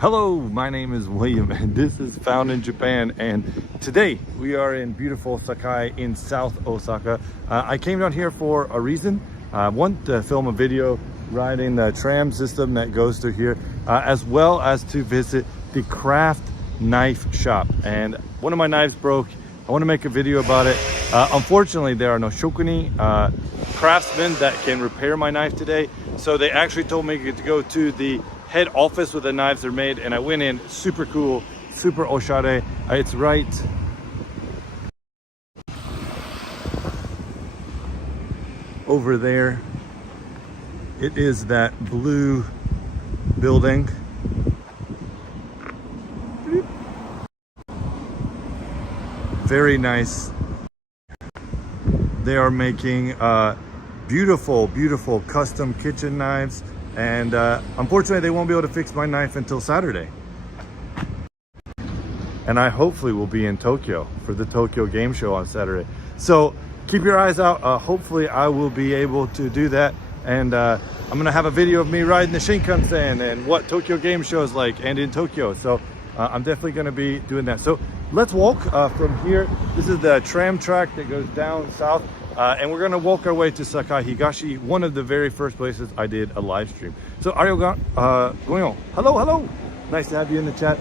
Hello, my name is William and this is Found in Japan, and today we are in beautiful Sakai in South Osaka. I came down here for a reason. I want to film a video riding the tram system that goes through here, as well as to visit the craft knife shop. And one of my knives broke. I want to make a video about it. Unfortunately, there are no shokuni craftsmen that can repair my knife today. So they actually told me to go to the head office where the knives are made, and I went in. Super cool, super oshare. It's right over there. It is that blue building. Very nice. They are making beautiful custom kitchen knives, and unfortunately they won't be able to fix my knife until Saturday. And I hopefully will be in Tokyo for the Tokyo Game Show on Saturday. So keep your eyes out. Hopefully I will be able to do that. And I'm gonna have a video of me riding the Shinkansen and what Tokyo Game Show is like and in Tokyo. So I'm definitely gonna be doing that. So let's walk from here. This is the tram track that goes down south. And we're gonna walk our way to Sakai Higashi, one of the very first places I did a live stream. So hello, nice to have you in the chat.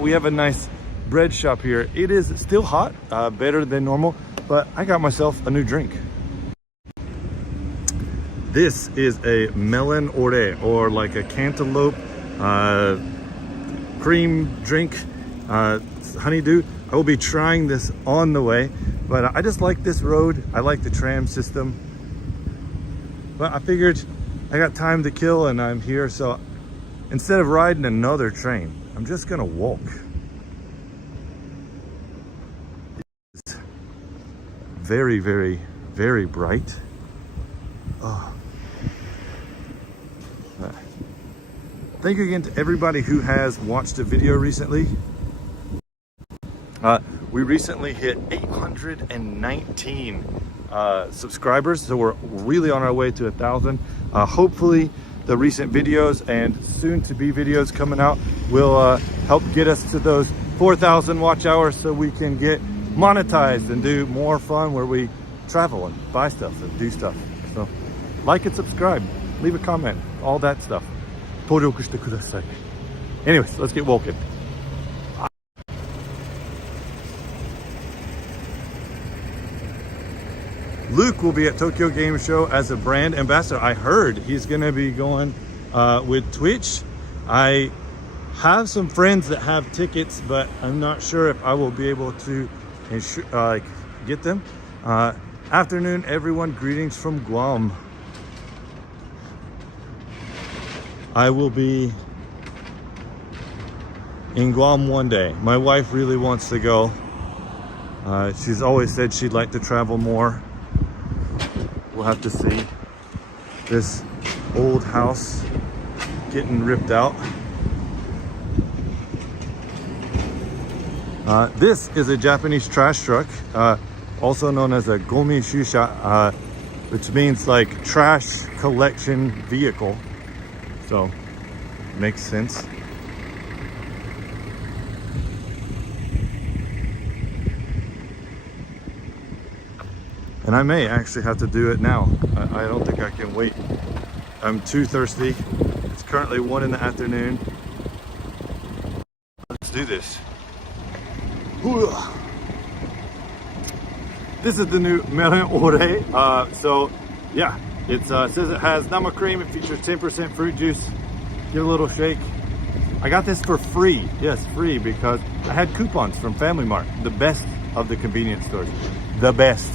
We have a nice bread shop here. It is still hot, better than normal, but I got myself a new drink. This is a melon ore, or like a cantaloupe cream drink, honeydew. I will be trying this on the way, but I just like this road. I like the tram system, but I figured I got time to kill and I'm here. So instead of riding another train, I'm just gonna walk. It's very bright. Oh. Thank you again to everybody who has watched the video recently. We recently hit 819 subscribers, so we're really on our way to 1,000. Hopefully the recent videos and soon to be videos coming out will help get us to those 4,000 watch hours, so we can get monetized and do more fun where we travel and buy stuff and do stuff. So like and subscribe, leave a comment, all that stuff. Anyways, let's get walking. Luke will be at Tokyo Game Show as a brand ambassador. I heard he's gonna be going with Twitch. I have some friends that have tickets, but I'm not sure if I will be able to get them. Afternoon, everyone. Greetings from Guam. I will be in Guam one day. My wife really wants to go. She's always said she'd like to travel more. We'll have to see. This old house getting ripped out. This is a Japanese trash truck, also known as a gomi shusha, which means like trash collection vehicle. So makes sense. And I may actually have to do it now. I don't think I can wait. I'm too thirsty. It's currently 1 in the afternoon. Let's do this. This is the new melon ore. So yeah, it says it has nama cream. It features 10% fruit juice. Give it a little shake. I got this for free. Yes, free, because I had coupons from Family Mart, the best of the convenience stores. The best.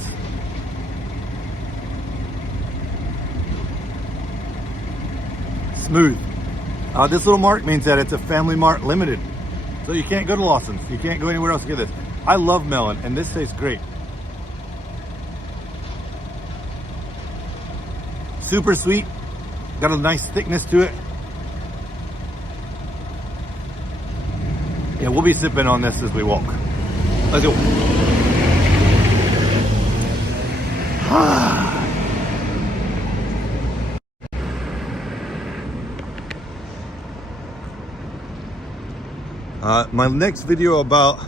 Smooth. This little mark means that it's a Family Mart limited. So you can't go to Lawson's. You can't go anywhere else to get this. I love melon, and this tastes great. Super sweet. Got a nice thickness to it. Yeah, we'll be sipping on this as we walk. Let's go. My next video about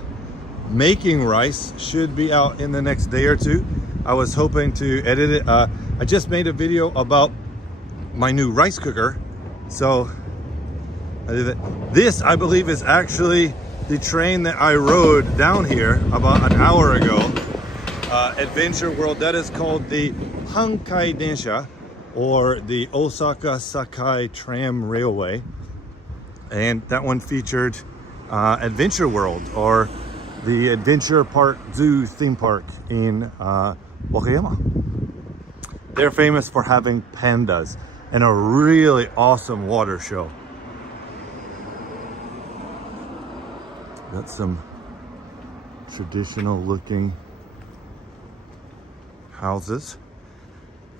making rice should be out in the next day or two. I was hoping to edit it. I just made a video about my new rice cooker, so I did it. This, I believe, is actually the train that I rode down here about an hour ago. Adventure World, that is called the Hankai Densha, or the Osaka Sakai Tram Railway. And that one featured Adventure World, or the Adventure Park Zoo theme park in Wakayama. They're famous for having pandas and a really awesome water show. Got some traditional looking houses.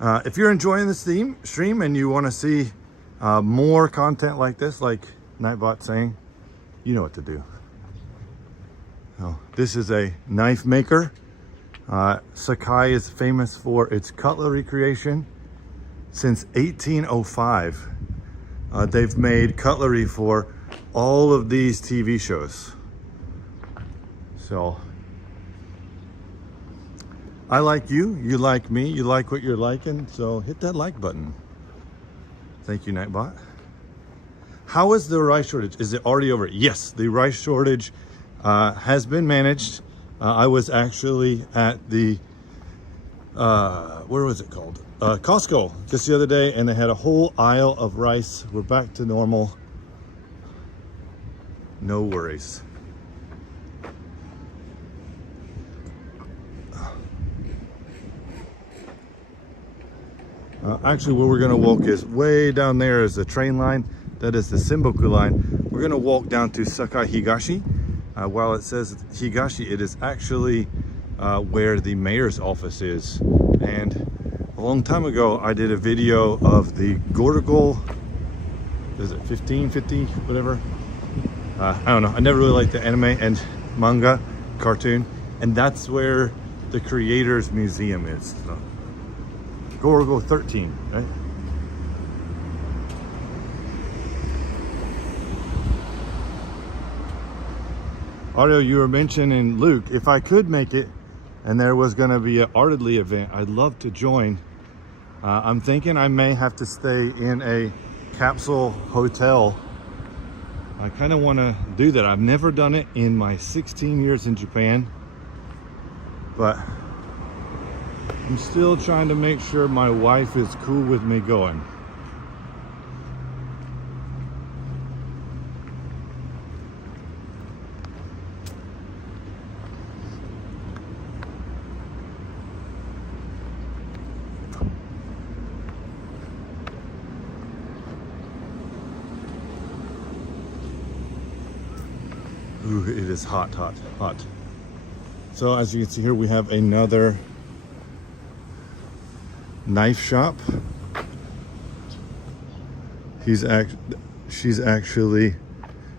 If you're enjoying this stream and you want to see more content like this, like Nightbot saying, you know what to do. Oh, this is a knife maker. Sakai is famous for its cutlery creation. Since 1805, they've made cutlery for all of these TV shows. So I like you, you like me, you like what you're liking, so hit that like button. Thank you, Nightbot. How is the rice shortage? Is it already over? Yes, the rice shortage has been managed. I was actually at the, where was it called? Costco just the other day, and they had a whole aisle of rice. We're back to normal. No worries. Actually, where we're gonna walk is way down there is the train line. That is the Senboku line. We're gonna walk down to Sakai Higashi. While it says Higashi, it is actually where the mayor's office is. And a long time ago, I did a video of the Gorgol, is it 1550, whatever? I don't know, I never really liked the anime and manga cartoon. And that's where the creators museum is. So, Gorgol 13, right? Audio, you were mentioning Luke. If I could make it and there was going to be an Artedly event, I'd love to join. I'm thinking I may have to stay in a capsule hotel. I kind of want to do that. I've never done it in my 16 years in Japan, but I'm still trying to make sure my wife is cool with me going. Ooh, it is hot, hot, hot. So as you can see here, we have another knife shop. She's actually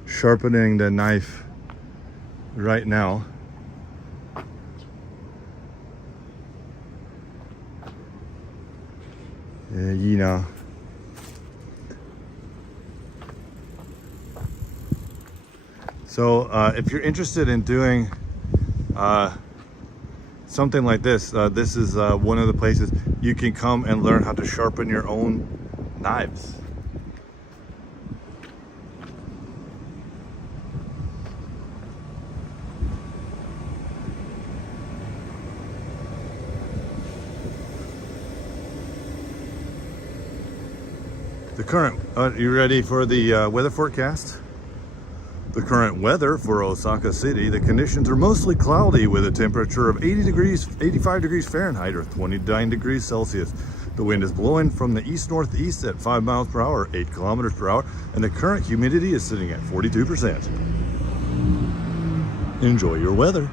sharpening the knife right now. You know. So if you're interested in doing something like this, this is one of the places you can come and learn how to sharpen your own knives. The current, you ready for the weather forecast? The current weather for Osaka City, the conditions are mostly cloudy with a temperature of 85 degrees Fahrenheit or 29 degrees Celsius. The wind is blowing from the east-northeast at 5 miles per hour, 8 kilometers per hour, and the current humidity is sitting at 42%. Enjoy your weather.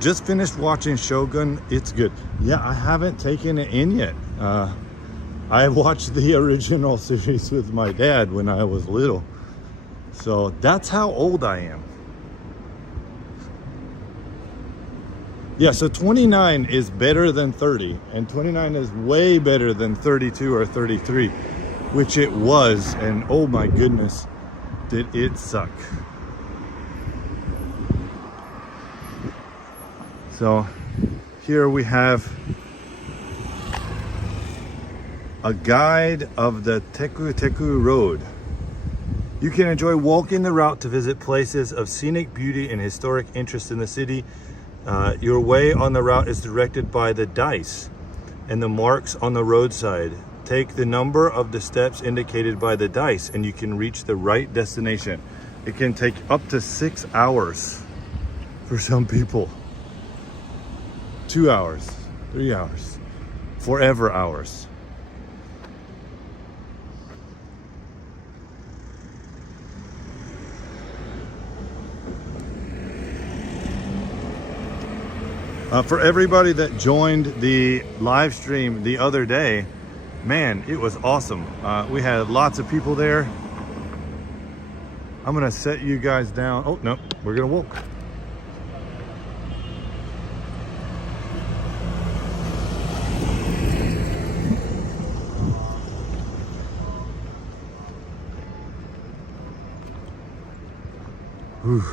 Just finished watching Shogun. It's good. Yeah, I haven't taken it in yet. I watched the original series with my dad when I was little. So that's how old I am. Yeah, so 29 is better than 30, and 29 is way better than 32 or 33, which it was, and oh my goodness, did it suck. So here we have a guide of the Teku Teku Road. You can enjoy walking the route to visit places of scenic beauty and historic interest in the city. Your way on the route is directed by the dice and the marks on the roadside. Take the number of the steps indicated by the dice and you can reach the right destination. It can take up to 6 hours for some people. 2 hours, 3 hours, forever hours. For everybody that joined the live stream the other day, man, it was awesome. We had lots of people there. I'm gonna set you guys down. Oh, no, we're gonna walk. Whew.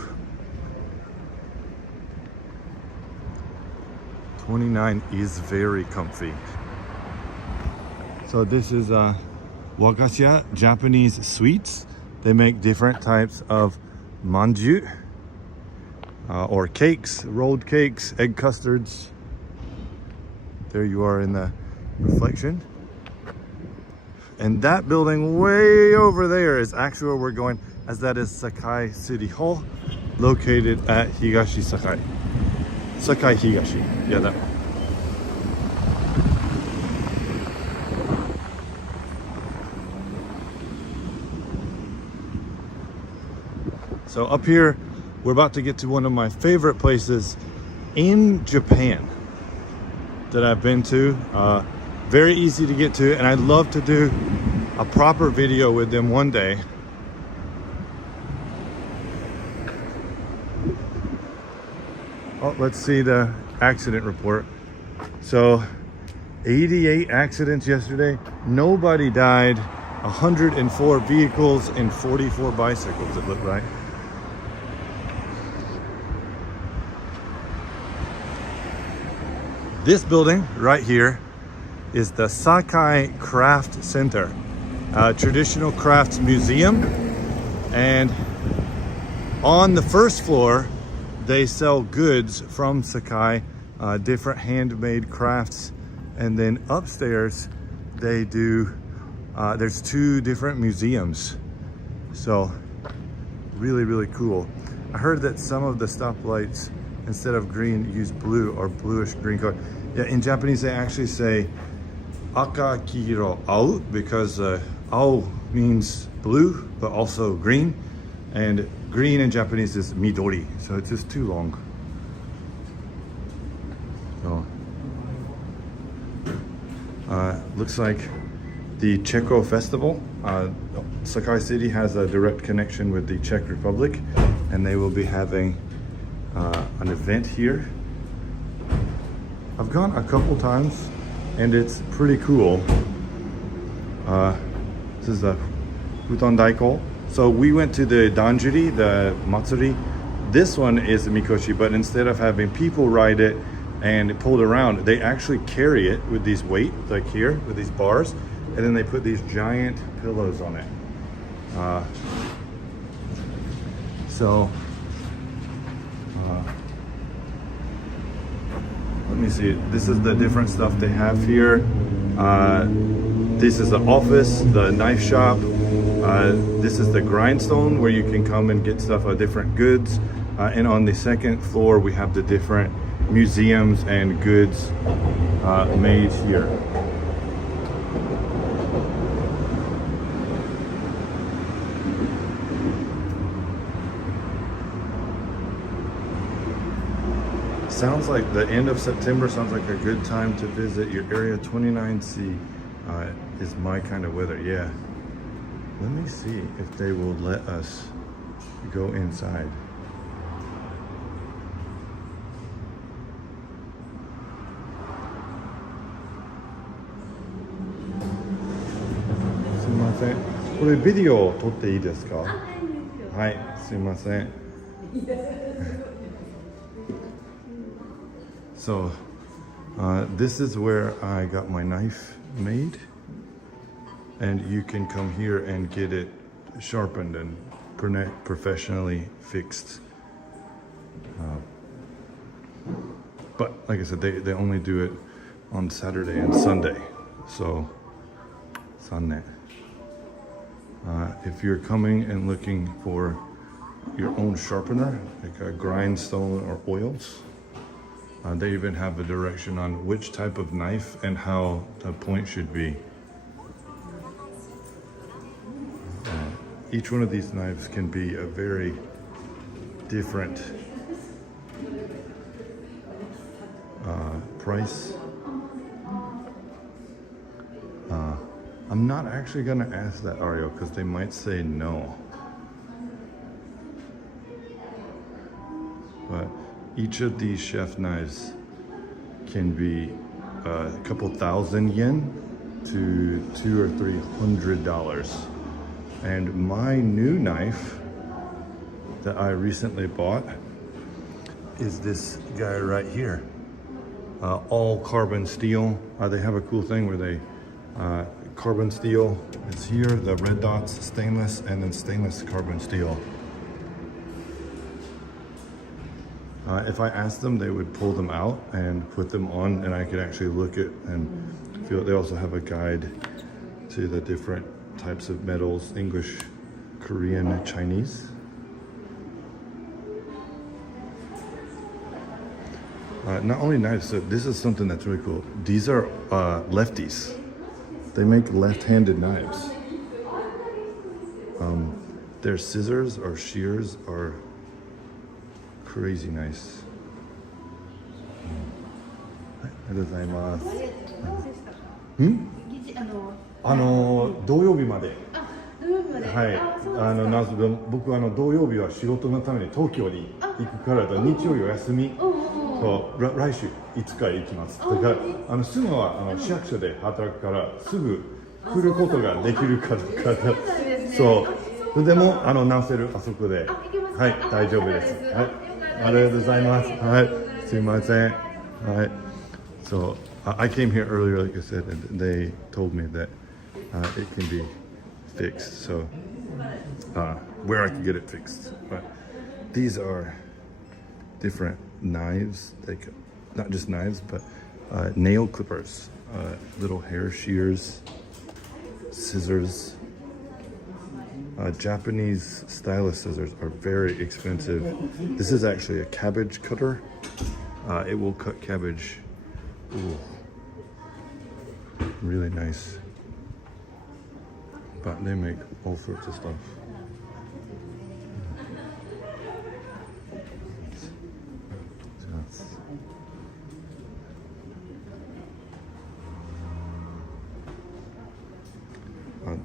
29 is very comfy. So this is Wada Japanese sweets. They make different types of manju or cakes, rolled cakes, egg custards. There you are in the reflection. And that building way over there is actually where we're going, as that is Sakai City Hall, located at Higashi Sakai. Sakai Higashi, yeah, that one. So up here, we're about to get to one of my favorite places in Japan that I've been to. Very easy to get to, and I'd love to do a proper video with them one day. Oh, let's see the accident report. So 88 accidents yesterday. Nobody died. 104 vehicles and 44 bicycles, it looked like. This building right here is the Sakai Craft Center, a traditional crafts museum. And on the first floor, they sell goods from Sakai, different handmade crafts. And then upstairs, they do, there's 2 different museums. So really, really cool. I heard that some of the stoplights, instead of green, use blue or bluish green color. Yeah, in Japanese, they actually say aka, kihiro, au, because au means blue, but also green. And green in Japanese is midori, so it's just too long. So, looks like the Checo Festival. Sakai City has a direct connection with the Czech Republic, and they will be having an event here. I've gone a couple times, and it's pretty cool. This is the Futon Daiko. So we went to the Danjuri, the Matsuri. This one is the Mikoshi, but instead of having people ride it and pull it around, they actually carry it with these weights, like here, with these bars, and then they put these giant pillows on it. Let me see, this is the different stuff they have here. This is the office, the knife shop. This is the grindstone where you can come and get stuff of different goods. And on the second floor, we have the different museums and goods made here. Sounds like the end of September sounds like a good time to visit your area. 29C is my kind of weather. Yeah. Let me see if they will let us go inside. これビデオを撮っていいですか？はい、すいません。So, this is where I got my knife made, and you can come here and get it sharpened and professionally fixed. But like I said, they only do it on Saturday and Sunday. So, Sunday. If you're coming and looking for your own sharpener, like a grindstone or oils, they even have a direction on which type of knife and how the point should be. Each one of these knives can be a very different price. I'm not actually gonna ask that, Ario, because they might say no. But each of these chef knives can be a couple thousand yen to $200 or $300. And my new knife that I recently bought is this guy right here. All carbon steel. They have a cool thing where they carbon steel is here, the red dots stainless, and then stainless carbon steel. If I asked them, they would pull them out and put them on, and I could actually look at and feel it. They also have a guide to the different types of metals: English, Korean, Chinese. Not only knives, so this is something that's really cool. These are lefties. They make left-handed knives. Their scissors or shears are crazy nice. ありがとうございます。土曜日まで。はい。なんすけど僕土曜日は仕事のために東京に行くからだ。日曜日お休み。そう来週いつか行きます。だからすぐは市役所で働くからすぐ来ることができるかどうか。そう。それでも直せるあそこで。はい、大丈夫です。はい。ありがとうございます。はい。すいません。はい。So I came here earlier, like I said, and they told me that it can be fixed. So where I can get it fixed. But these are different knives, like not just knives, but nail clippers, little hair shears, scissors. Japanese stylus scissors are very expensive. This is actually a cabbage cutter. It will cut cabbage. Ooh. Really nice. But they make all sorts of stuff.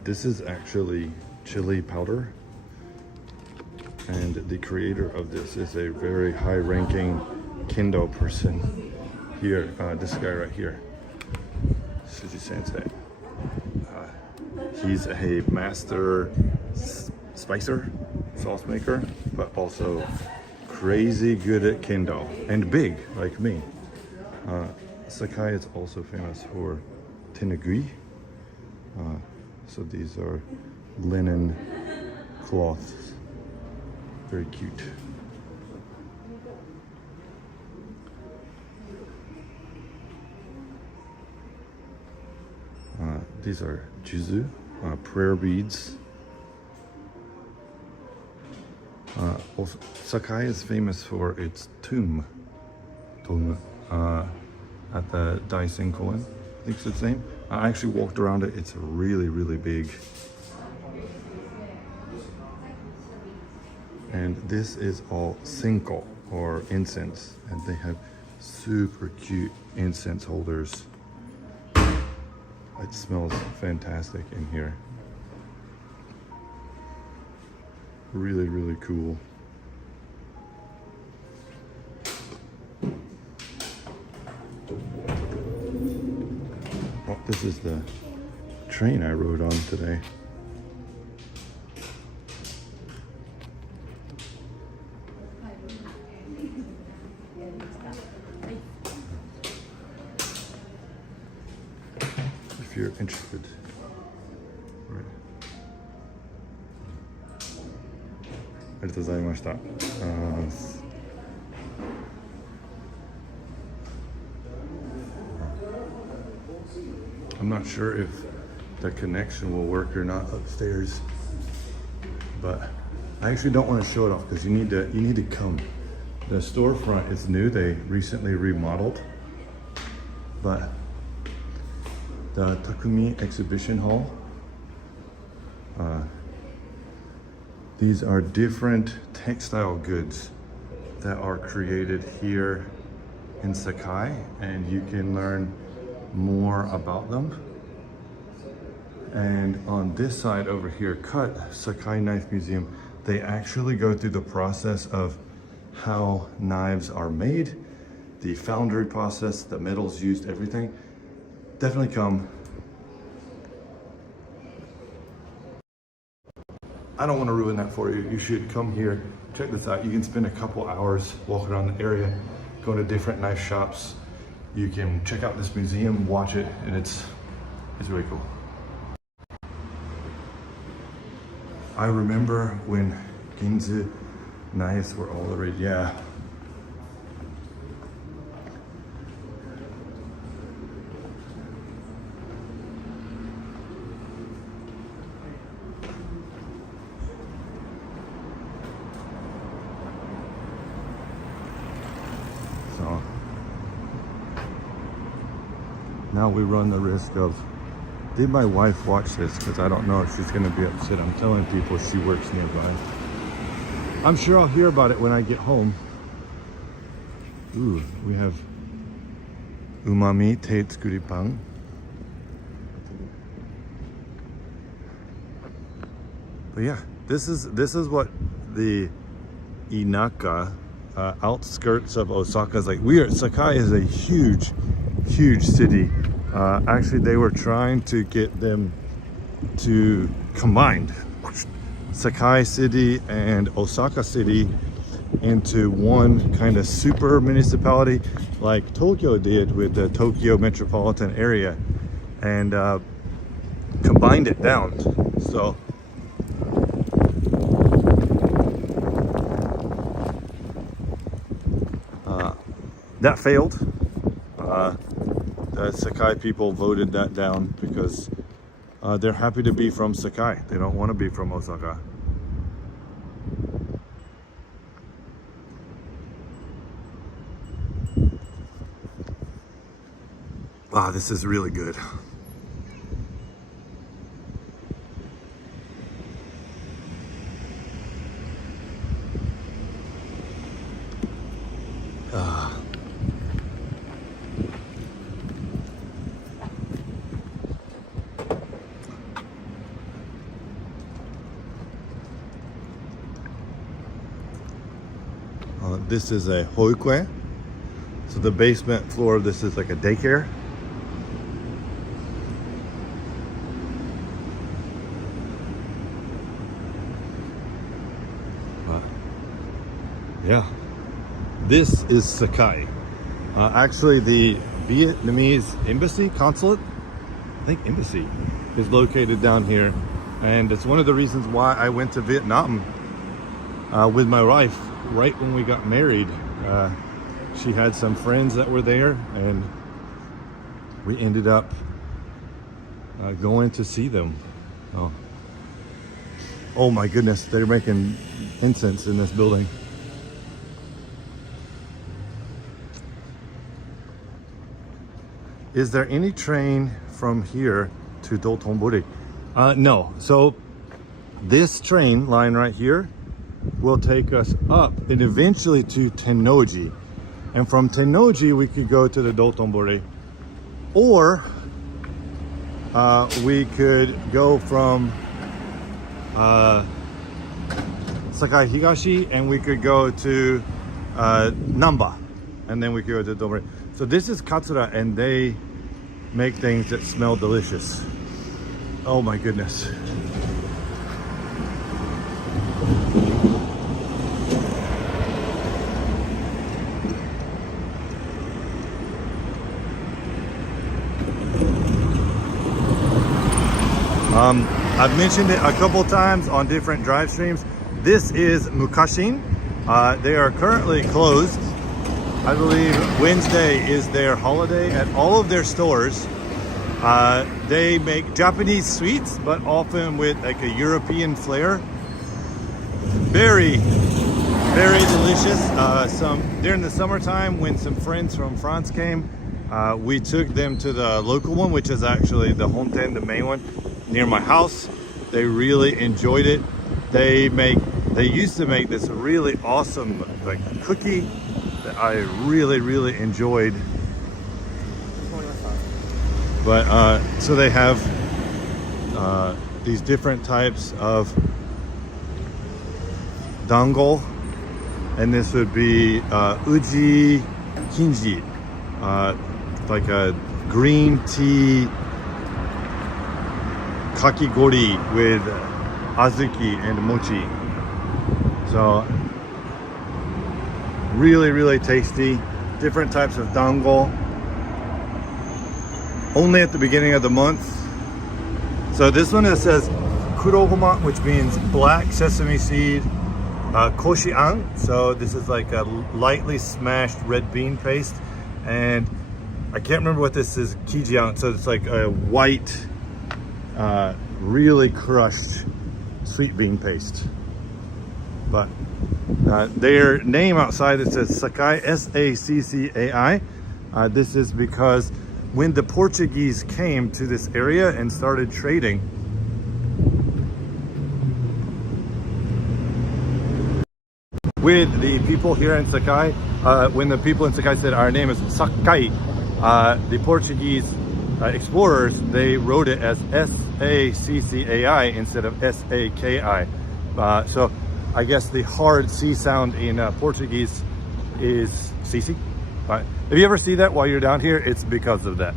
This is actually chili powder, and the creator of this is a very high-ranking kendo person here. This guy right here, Suji Sensei. He's a master spicer, sauce maker, but also crazy good at kendo and big like me. Sakai is also famous for tenugui. So these are linen cloths. Very cute. These are juzu, prayer beads. Also, Sakai is famous for its tomb at the Daisenkoen. I think it's its name. I actually walked around it. It's really, really big. And this is all senko, or incense, and they have super cute incense holders. It smells fantastic in here. Really, really cool. Oh, this is the train I rode on today. you're interested. Right. ありがとうございました。I'm not sure if the connection will work or not upstairs, but I actually don't want to show it off because you need to come. The storefront is new; they recently remodeled, but the Takumi exhibition hall. These are different textile goods that are created here in Sakai, and you can learn more about them. And on this side over here, Cut Sakai Knife Museum, they actually go through the process of how knives are made, the foundry process, the metals used, everything. Definitely come. I don't want to ruin that for you. You should come here, check this out. You can spend a couple hours walking around the area, going to different knife shops. You can check out this museum, watch it, and it's really cool. I remember when Ginzu knives were all the rage. Yeah. So now we run the risk of, did my wife watch this? Because I don't know if she's gonna be upset. I'm telling people she works nearby. I'm sure I'll hear about it when I get home. Ooh, we have umami te tsukuri pan. But yeah, this is what the Inaka outskirts of Osaka is like. Sakai is a huge city. Actually, they were trying to get them to combine Sakai City and Osaka City into one kind of super municipality, like Tokyo did with the Tokyo metropolitan area, and combined it down. So that failed. The Sakai people voted that down because they're happy to be from Sakai. They don't want to be from Osaka. Wow, this is really good. This is a hoikuen. So the basement floor of this is like a daycare. Yeah, this is Sakai. Actually, the Vietnamese embassy, consulate, I think embassy, is located down here. And it's one of the reasons why I went to Vietnam with my wife right when we got married. She had some friends that were there, and we ended up going to see them. Oh my goodness, they're making incense in this building. Is there any train from here to Dotonbori? No. So this train line right here will take us up and eventually to Tennoji. And from Tennoji, we could go to the Dotonbori. Or we could go from Sakai Higashi and we could go to Namba. And then we could go to Dotonbori. So this is Katsura, and they make things that smell delicious. Oh my goodness. I've mentioned it a couple times on different drive streams. This is Mukashin. They are currently closed. I believe Wednesday is their holiday at all of their stores. They make Japanese sweets, but often with like a European flair. Very, very delicious. During the summertime, when some friends from France came, we took them to the local one, which is actually the Honten, the main one, near my house. They really enjoyed it. They used to make this really awesome like cookie that I really enjoyed. But so they have these different types of dango, and this would be uji kinji, like a green tea kakigori with azuki and mochi. So really tasty. Different types of dango, only at the beginning of the month. So this one, it says kurohoma, which means black sesame seed, koshian, so this is like a lightly smashed red bean paste, and I can't remember what this is, kijian, so it's like a white really crushed sweet bean paste. But their name outside, it says Sakai, S-A-C-C-A-I. This is because when the Portuguese came to this area and started trading, with the people here in Sakai, when the people in Sakai said our name is Sakai, the Portuguese explorers, they wrote it as S-A-C-C-A-I instead of S-A-K-I. So I guess the hard C sound in Portuguese is Cici. If you ever see that while you're down here, it's because of that.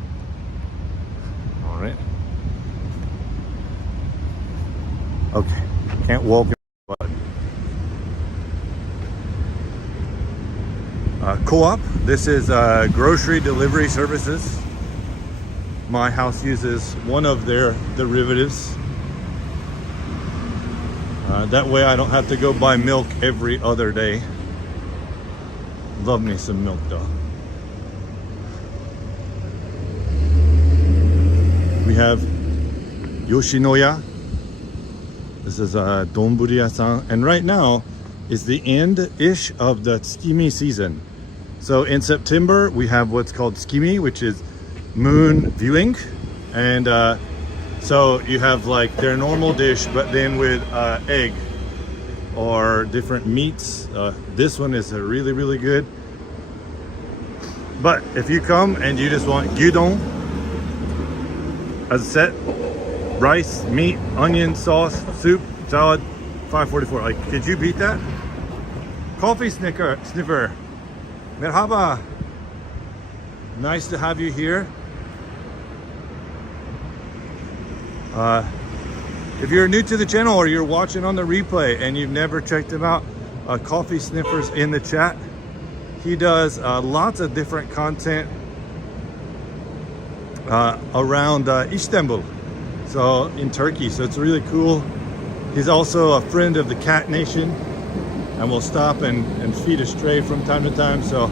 All right. Okay, can't walk. Co-op, this is grocery delivery services. My house uses one of their derivatives. That way I don't have to go buy milk every other day. Love me some milk though. We have Yoshinoya. This is a donburi-san, and right now is the end-ish of the tsukimi season. So in September we have what's called tsukimi, which is moon viewing, and so you have like their normal dish, but then with egg or different meats. This one is really good. But if you come and you just want gyudon as a set, rice, meat, onion, sauce, soup, salad, $5.44. Like, could you beat that? Coffee sniffer. Merhaba. Nice to have you here. If you're new to the channel or you're watching on the replay and you've never checked him out, Coffee Sniffers in the chat. He does lots of different content around Istanbul, so in Turkey. So it's really cool. He's also a friend of the Cat Nation, and will stop and feed a stray from time to time. So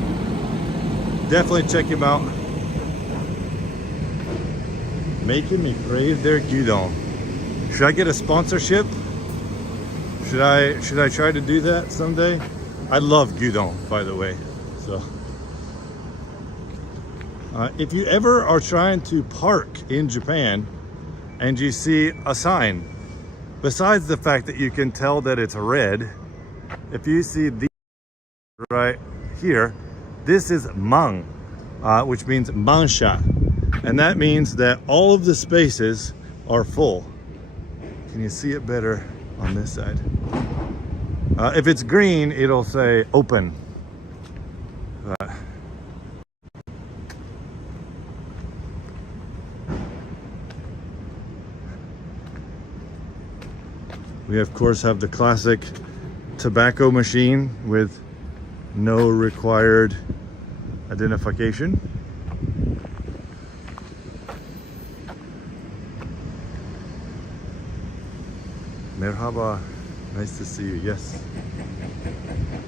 definitely check him out. Making me crave their gyudon. Should I get a sponsorship? Should I try to do that someday? I love gyudon, by the way. So if you ever are trying to park in Japan and you see a sign, besides the fact that you can tell that it's red, if you see the right here, this is man, which means mansha, and that means that all of the spaces are full. Can you see it better on this side? If it's green, it'll say open. We of course have the classic tobacco machine with no required identification. Merhaba. Nice to see you. Yes.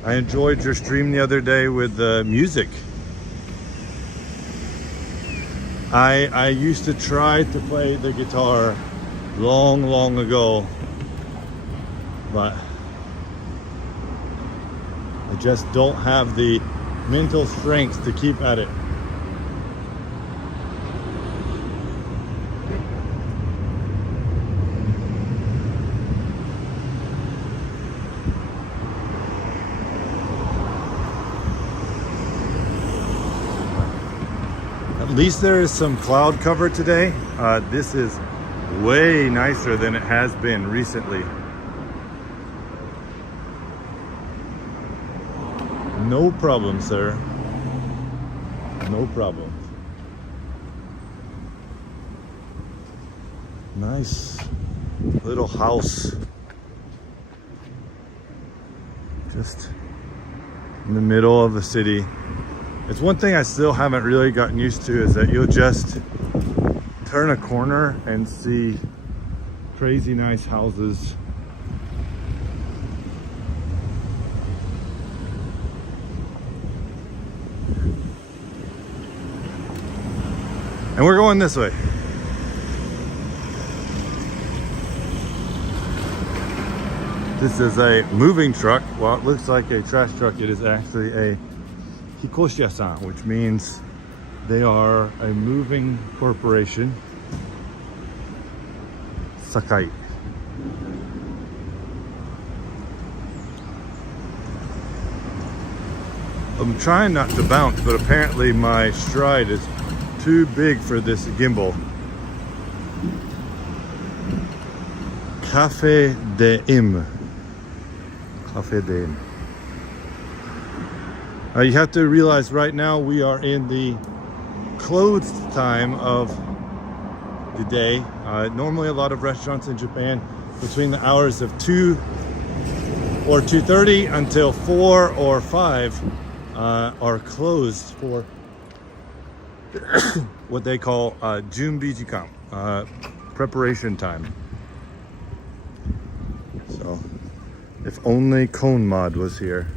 I enjoyed your stream the other day with music. I used to try to play the guitar long ago, but I just don't have the mental strength to keep at it. At least there is some cloud cover today. This is way nicer than it has been recently. No problem, sir. No problem. Nice little house. Just in the middle of the city. It's one thing I still haven't really gotten used to, is that you'll just turn a corner and see crazy nice houses. And we're going this way. This is a moving truck. Well, it looks like a trash truck. It is actually a hikoshiyasan, which means they are a moving corporation. Sakai. I'm trying not to bounce, but apparently my stride is too big for this gimbal. Cafe de Im. Cafe de Im. You have to realize right now we are in the closed time of the day. Normally a lot of restaurants in Japan between the hours of 2 or 2:30 until 4 or 5 are closed for what they call junbi jikan, preparation time. So if only Cone Mod was here.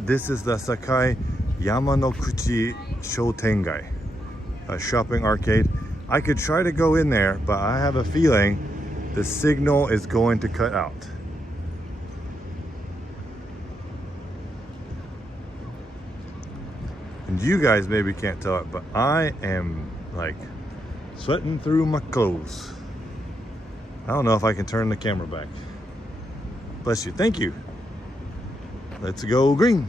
This is the Sakai Yamanokuchi Shotengai, a shopping arcade. I could try to go in there, but I have a feeling the signal is going to cut out. And you guys maybe can't tell it, but I am like sweating through my clothes. I don't know if I can turn the camera back. Bless you. Thank you. Let's go green.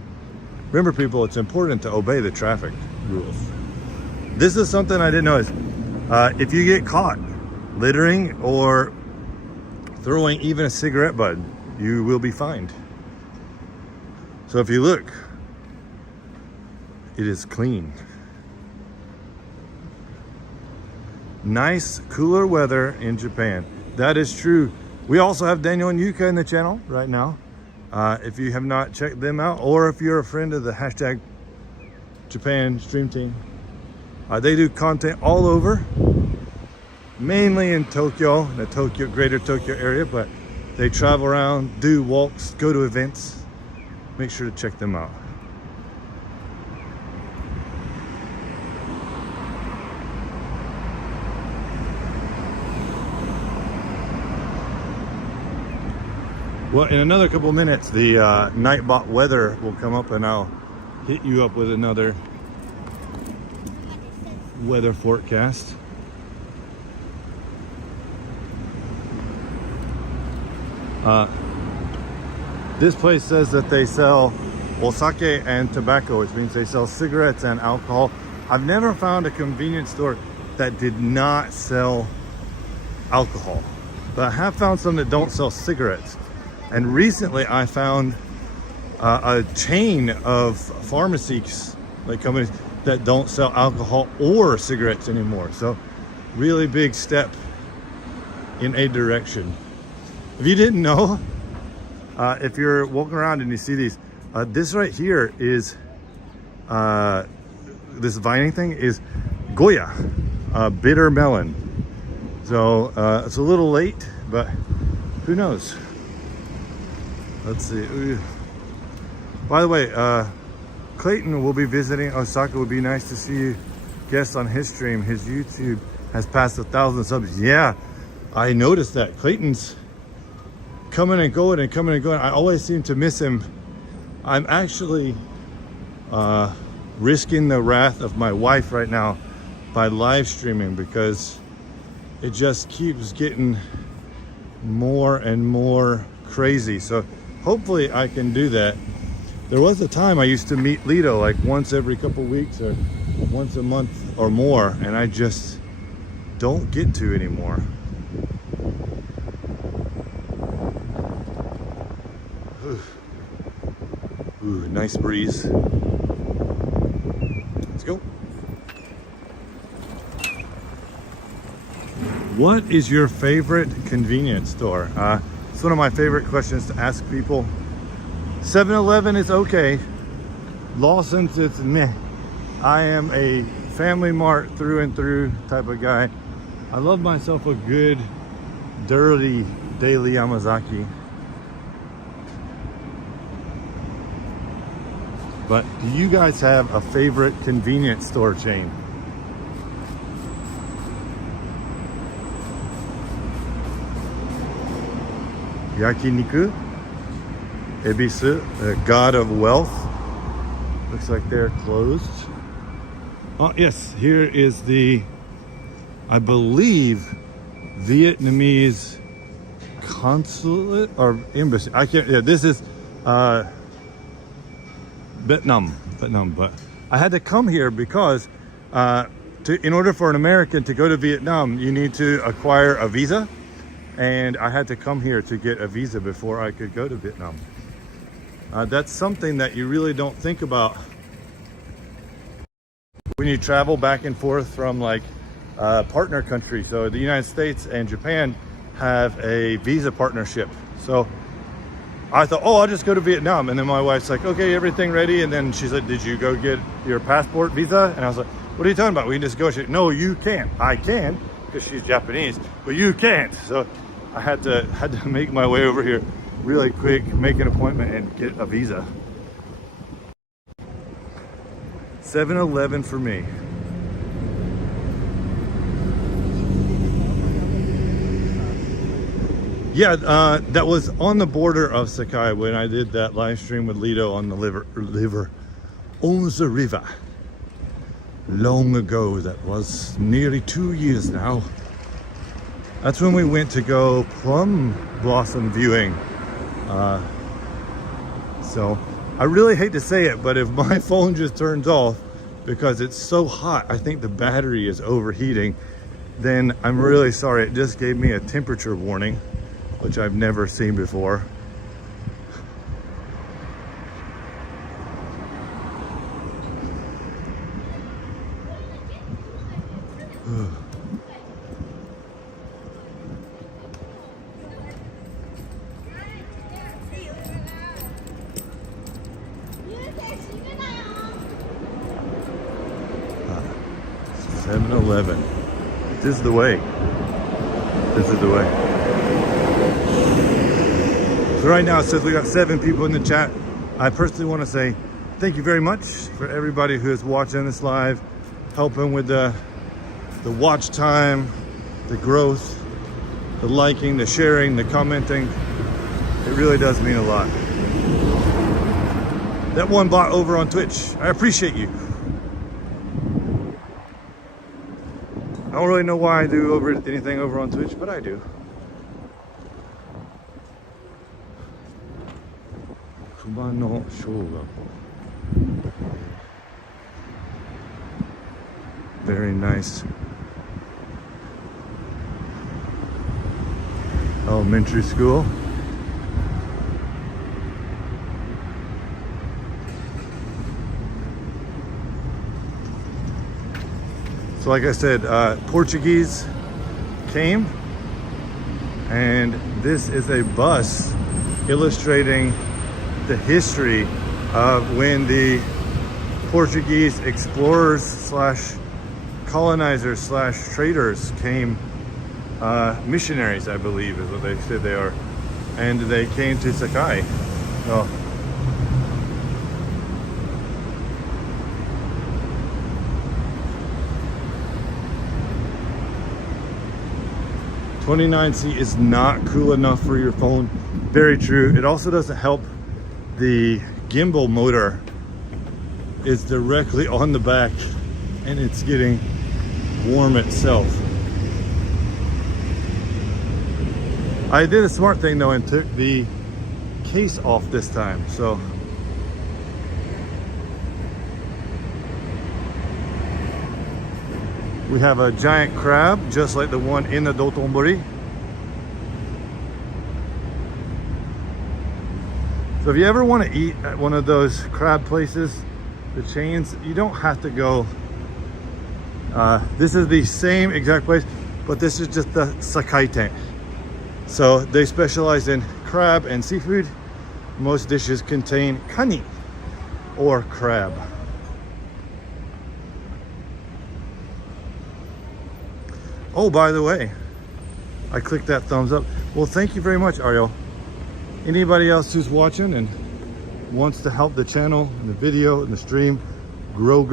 Remember, people, it's important to obey the traffic rules. This is something I didn't know is if you get caught littering or throwing even a cigarette butt, you will be fined. So if you look, it is clean. Nice, cooler weather in Japan. That is true. We also have Daniel and Yuka in the channel right now. If you have not checked them out, or if you're a friend of the hashtag Japan stream team, they do content all over, mainly in Tokyo, the greater Tokyo area, but they travel around, do walks, go to events. Make sure to check them out. Well, in another couple minutes, the Nightbot weather will come up, and I'll hit you up with another weather forecast. This place says that they sell osake and tobacco, which means they sell cigarettes and alcohol. I've never found a convenience store that did not sell alcohol, but I have found some that don't sell cigarettes. And recently I found a chain of pharmacies, like companies, that don't sell alcohol or cigarettes anymore. So really big step in a direction. If you didn't know, if you're walking around and you see these, this right here is, this vining thing is Goya, bitter melon. So it's a little late, but who knows? Let's see. Ooh. By the way, Clayton will be visiting Osaka. It would be nice to see you guest on his stream. His YouTube has passed 1,000 subs. Yeah, I noticed that. Clayton's coming and going and coming and going. I always seem to miss him. I'm actually risking the wrath of my wife right now by live streaming because it just keeps getting more and more crazy. So hopefully I can do that. There was a time I used to meet Lido like once every couple weeks or once a month or more, and I just don't get to anymore. Ooh, nice breeze. Let's go. What is your favorite convenience store? It's one of my favorite questions to ask people. 7-Eleven is okay. Lawson's, it's meh. I am a Family Mart through and through type of guy. I love myself a good, dirty daily Yamazaki. But do you guys have a favorite convenience store chain? Yakiniku, Ebisu, the god of wealth. Looks like they're closed. Oh yes, here is the, I believe, Vietnamese consulate or embassy. I can't, yeah, this is Vietnam, but I had to come here because in order for an American to go to Vietnam, you need to acquire a visa. And I had to come here to get a visa before I could go to Vietnam. That's something that you really don't think about when you travel back and forth from like partner countries. So the United States and Japan have a visa partnership. So I thought, oh, I'll just go to Vietnam. And then my wife's like, okay, everything ready? And then she said, did you go get your passport visa? And I was like, what are you talking about? We can just go. She said, no, you can't. I can, because she's Japanese, but you can't. So I had to make my way over here really quick, make an appointment and get a visa. 7-Eleven for me. Yeah, that was on the border of Sakai when I did that live stream with Lido on the river, on the river. Long ago, that was nearly 2 years now. That's when we went to go plum blossom viewing. So I really hate to say it, but if my phone just turns off because it's so hot, I think the battery is overheating, then I'm really sorry. It just gave me a temperature warning, which I've never seen before. Ah, 7-Eleven. This is the way. This is the way. So right now it says we got 7 people in the chat. I personally want to say thank you very much for everybody who is watching this live, helping with the watch time, the growth, the liking, the sharing, the commenting. It really does mean a lot. That one bot over on Twitch, I appreciate you. I don't really know why I do anything over on Twitch, but I do. Kumano Shoga. Very nice. Elementary school. So like I said, Portuguese came, and this is a bus illustrating the history of when the Portuguese explorers slash colonizers slash traders came missionaries, I believe is what they said they are. And they came to Sakai. Oh. $29C is not cool enough for your phone. Very true. It also doesn't help. The gimbal motor is directly on the back and it's getting warm itself. I did a smart thing though and took the case off this time. So we have a giant crab just like the one in the Dotonbori. So if you ever want to eat at one of those crab places, the chains, you don't have to go. This is the same exact place, but this is just the Sakai tank. So they specialize in crab and seafood. Most dishes contain kani or crab. Oh, by the way, I clicked that thumbs up. Well, thank you very much, Ariel. Anybody else who's watching and wants to help the channel and the video and the stream grow,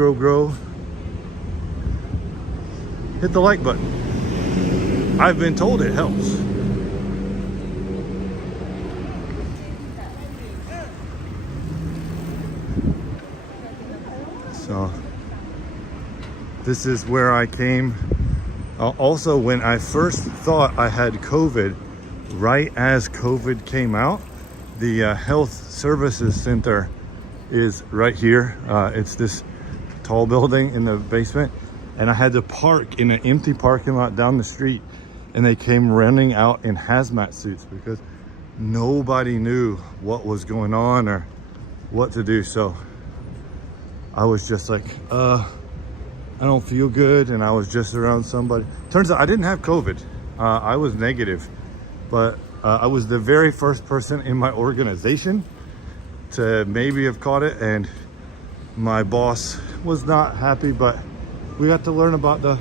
hit the like button. I've been told it helps. So this is where I came. Also, when I first thought I had COVID, right as COVID came out, the health services center is right here. It's this tall building in the basement, and I had to park in an empty parking lot down the street, and they came running out in hazmat suits because nobody knew what was going on or what to do. So I was just like, I don't feel good, and I was just around somebody. Turns out I didn't have COVID. I was negative, but I was the very first person in my organization to maybe have caught it, and my boss was not happy, but we got to learn about the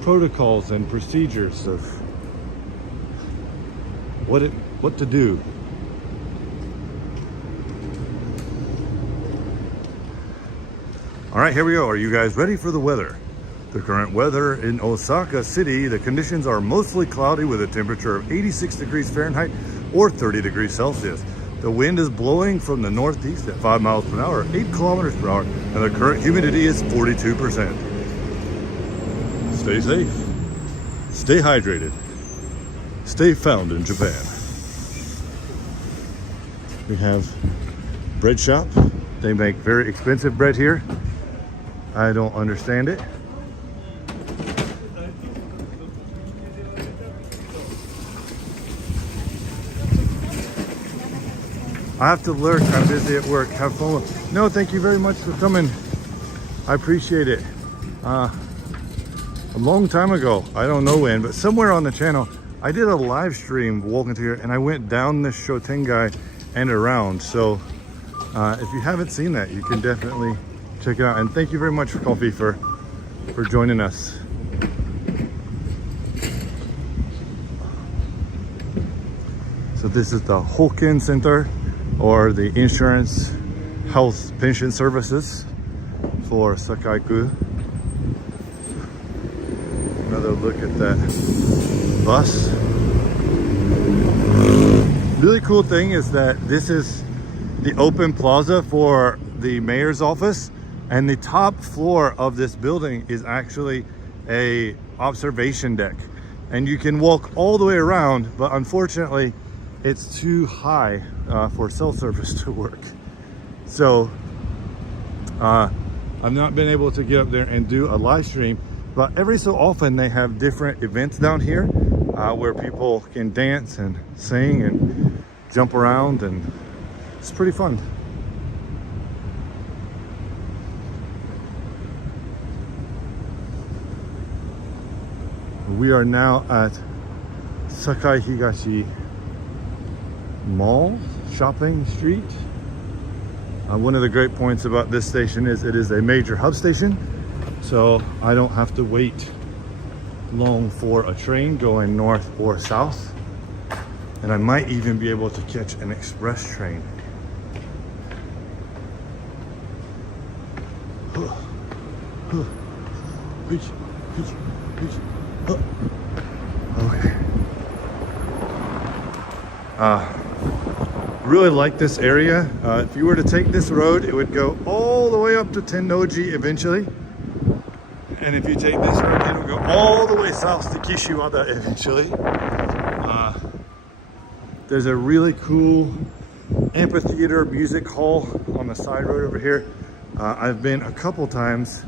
protocols and procedures of what to do. All right, here we go. Are you guys ready for the weather? The current weather in Osaka City, the conditions are mostly cloudy with a temperature of 86 degrees Fahrenheit or 30 degrees Celsius. The wind is blowing from the northeast at 5 miles per hour, 8 kilometers per hour, and the current humidity is 42%. Stay safe, stay hydrated, stay found in Japan. We have bread shop. They make very expensive bread here. I don't understand it. I have to lurk. I'm busy at work. Have fun. No, thank you very much for coming. I appreciate it. A long time ago, I don't know when, but somewhere on the channel, I did a live stream walking through here, and I went down this Shotengai and around. So if you haven't seen that, you can definitely check it out. And thank you very much, Coffee, for joining us. So this is the Hoken Center, or the insurance health pension services for Sakai-ku. Another look at that bus. Really cool thing is that this is the open plaza for the mayor's office, and the top floor of this building is actually a observation deck, and you can walk all the way around, but unfortunately it's too high for cell service to work. So I've not been able to get up there and do a live stream, but every so often they have different events down here where people can dance and sing and jump around, and it's pretty fun. We are now at Sakai Higashi Mall, shopping street. One of the great points about this station is it is a major hub station, so I don't have to wait long for a train going north or south. And I might even be able to catch an express train. Okay. Really like this area. If you were to take this road, it would go all the way up to Tennoji eventually. And if you take this road, it will go all the way south to Kishiwada eventually. There's a really cool amphitheater music hall on the side road over here. I've been a couple times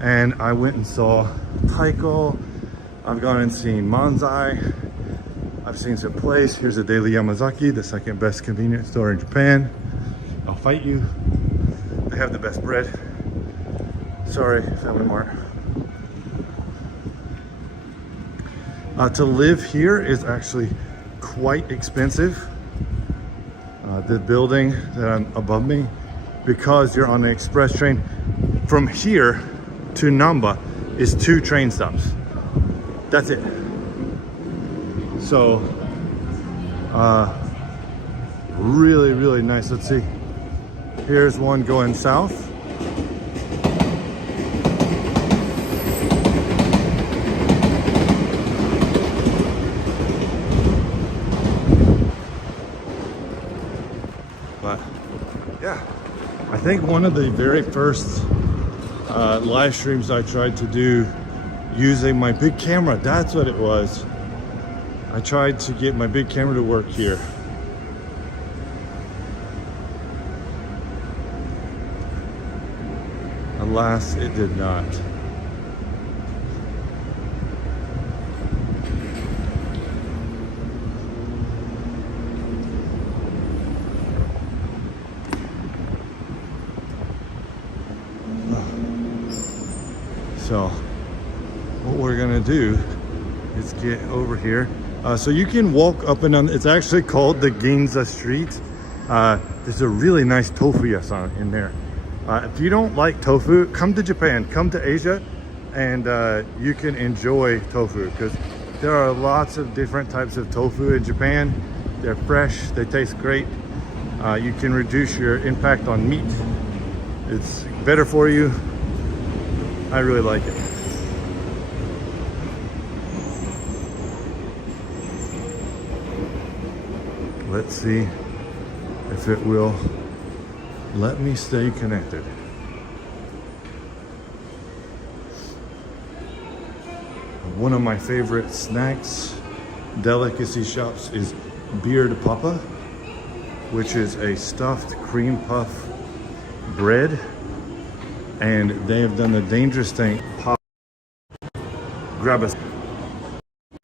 and I went and saw taiko. I've gone and seen manzai. I've seen some plays. Here's a Daily Yamazaki, the second best convenience store in Japan. I'll fight you. They have the best bread. Sorry, Family Mart. To live here is actually quite expensive. The building that I'm above me, because you're on an express train from here to Namba, is 2 train stops. That's it. So really, really nice. Let's see. Here's one going south. But yeah, I think one of the very first live streams I tried to do using my big camera, that's what it was. I tried to get my big camera to work here. Alas, it did not. So what we're gonna do is get over here. So you can walk up and down. It's actually called the Ginza Street. There's a really nice tofu yasan in there. If you don't like tofu, come to Japan, come to Asia, and you can enjoy tofu, because there are lots of different types of tofu in Japan. They're fresh, they taste great. You can reduce your impact on meat. It's better for you. I really like it. Let's see if it will let me stay connected. One of my favorite snacks, delicacy shops, is Beard Papa, which is a stuffed cream puff bread. And they have done the dangerous thing. Pop, grab a.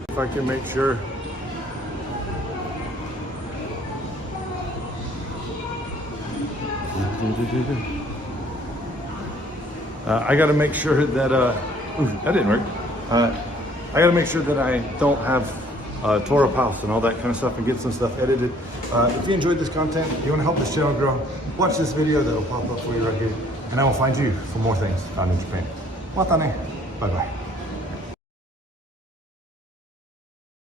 If I can make sure. I got to make sure that. Ooh, that didn't work. I got to make sure that I don't have Torah Pals and all that kind of stuff, and get some stuff edited. If you enjoyed this content, you want to help this channel grow, watch this video that will pop up for you right here. And I will find you for more things found in Japan. Mata ne. Bye bye.